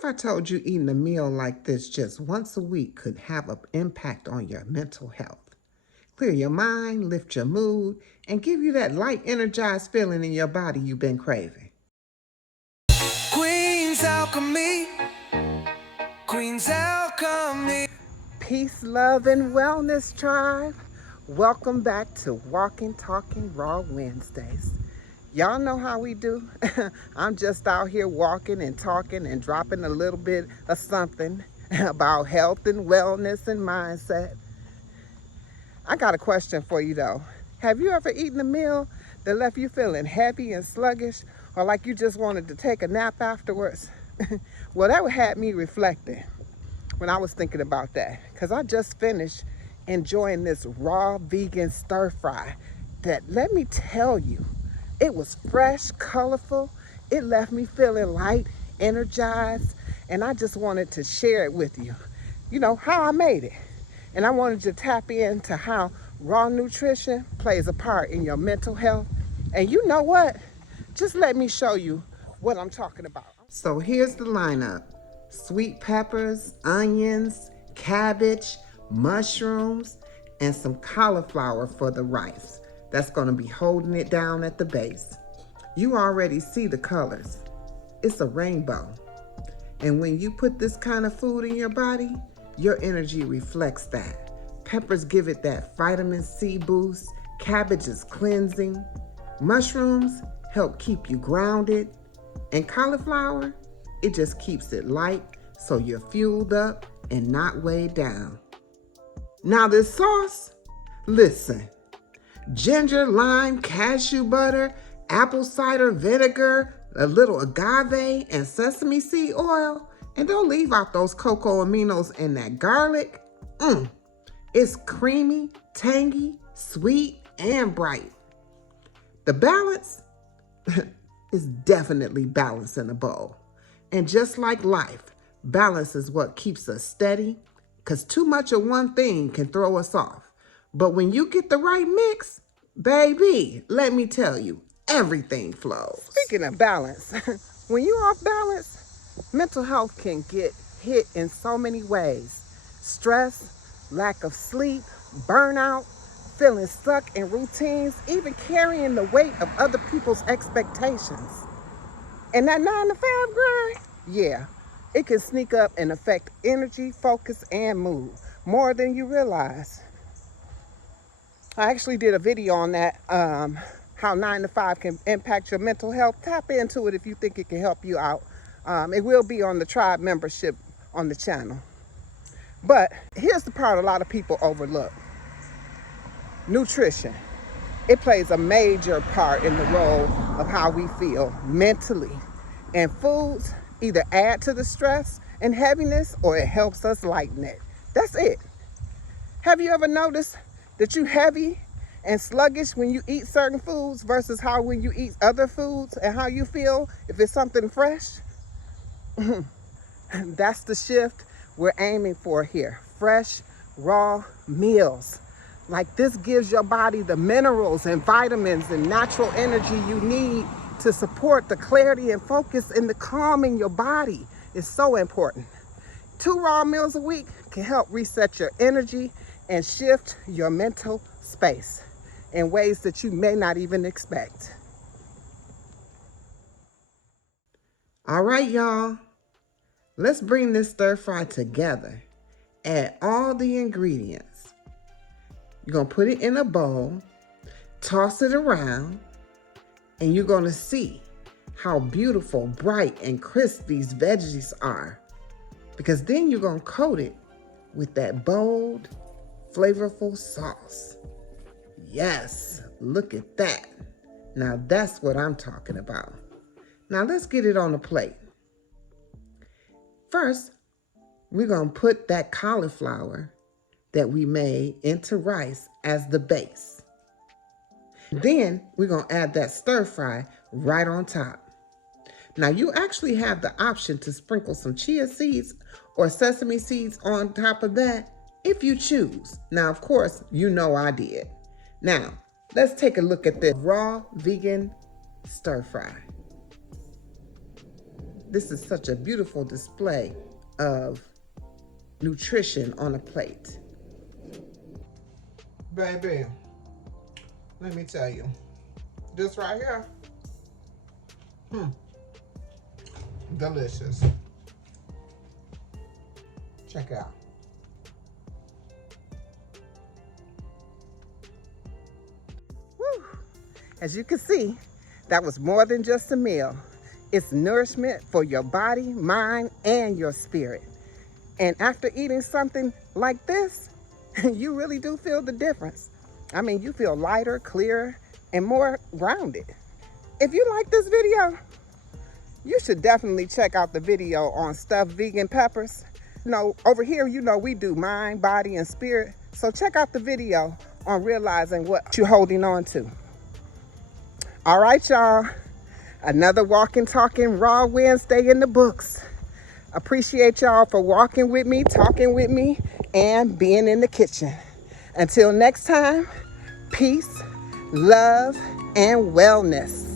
if I told you eating a meal like this just once a week could have an impact on your mental health? Clear your mind, lift your mood, and give you that light, energized feeling in your body you've been craving. Queen's Alchemy. Queen's Alchemy. Peace, love, and wellness, tribe. Welcome back to Walking, Talking Raw Wednesdays. Y'all know how we do. I'm just out here walking and talking and dropping a little bit of something about health and wellness and mindset. I got a question for you though. Have you ever eaten a meal that left you feeling heavy and sluggish, or like you just wanted to take a nap afterwards? Well, that had me reflecting when I was thinking about that, because I just finished enjoying this raw vegan stir fry that, let me tell you, it was fresh, colorful. It left me feeling light, energized, and I just wanted to share it with you. You know, how I made it. And I wanted to tap into how raw nutrition plays a part in your mental health. And you know what? Just let me show you what I'm talking about. So here's the lineup. Sweet peppers, onions, cabbage, mushrooms, and some cauliflower for the rice. That's going to be holding it down at the base. You already see the colors. It's a rainbow. And when you put this kind of food in your body, your energy reflects that. Peppers give it that vitamin C boost. Cabbage is cleansing. Mushrooms help keep you grounded. And cauliflower, it just keeps it light so you're fueled up and not weighed down. Now this sauce, listen. Ginger, lime, cashew butter, apple cider vinegar, a little agave, and sesame seed oil. And don't leave out those cocoa aminos and that garlic. It's creamy, tangy, sweet, and bright. The balance is definitely balance in a bowl. And just like life, balance is what keeps us steady, because too much of one thing can throw us off. But when you get the right mix, baby, let me tell you, everything flows. Speaking of balance, when you're off balance, mental health can get hit in so many ways. Stress, lack of sleep, burnout, feeling stuck in routines, even carrying the weight of other people's expectations. And that 9 to 5 grind, yeah, it can sneak up and affect energy, focus, and mood more than you realize. I actually did a video on that, how 9 to 5 can impact your mental health. Tap into it if you think it can help you out. It will be on the tribe membership on the channel. But here's the part a lot of people overlook. Nutrition. It plays a major part in the role of how we feel mentally. And foods either add to the stress and heaviness, or it helps us lighten it. That's it. Have you ever noticed that you're heavy and sluggish when you eat certain foods versus how when you eat other foods, and how you feel if it's something fresh? That's the shift we're aiming for here. Fresh, raw meals. Like this gives your body the minerals and vitamins and natural energy you need to support the clarity and focus and the calm in your body. Is so important. 2 raw meals a week can help reset your energy and shift your mental space in ways that you may not even expect. All right, y'all. Let's bring this stir fry together. Add all the ingredients. You're going to put it in a bowl, toss it around, and you're going to see how beautiful, bright, and crisp these veggies are. Because then you're going to coat it with that bold, flavorful sauce. Yes, look at that. Now that's what I'm talking about. Now let's get it on a plate. First, we're going to put that cauliflower that we made into rice as the base. Then we're going to add that stir fry right on top. Now you actually have the option to sprinkle some chia seeds or sesame seeds on top of that if you choose. Now, of course, you know I did. Now, let's take a look at the raw vegan stir fry. This is such a beautiful display of nutrition on a plate. Baby, let me tell you, this right here, delicious. Check out. Woo. As you can see, that was more than just a meal. It's nourishment for your body, mind, and your spirit. And after eating something like this, you really do feel the difference. I mean, you feel lighter, clearer, and more grounded. If you like this video, you should definitely check out the video on stuffed vegan peppers. Over here, we do mind, body, and spirit. So check out the video on realizing what you're holding on to. All right, y'all. Another walking, talking, raw Wednesday in the books. Appreciate y'all for walking with me, talking with me, and being in the kitchen. Until next time, peace, love, and wellness.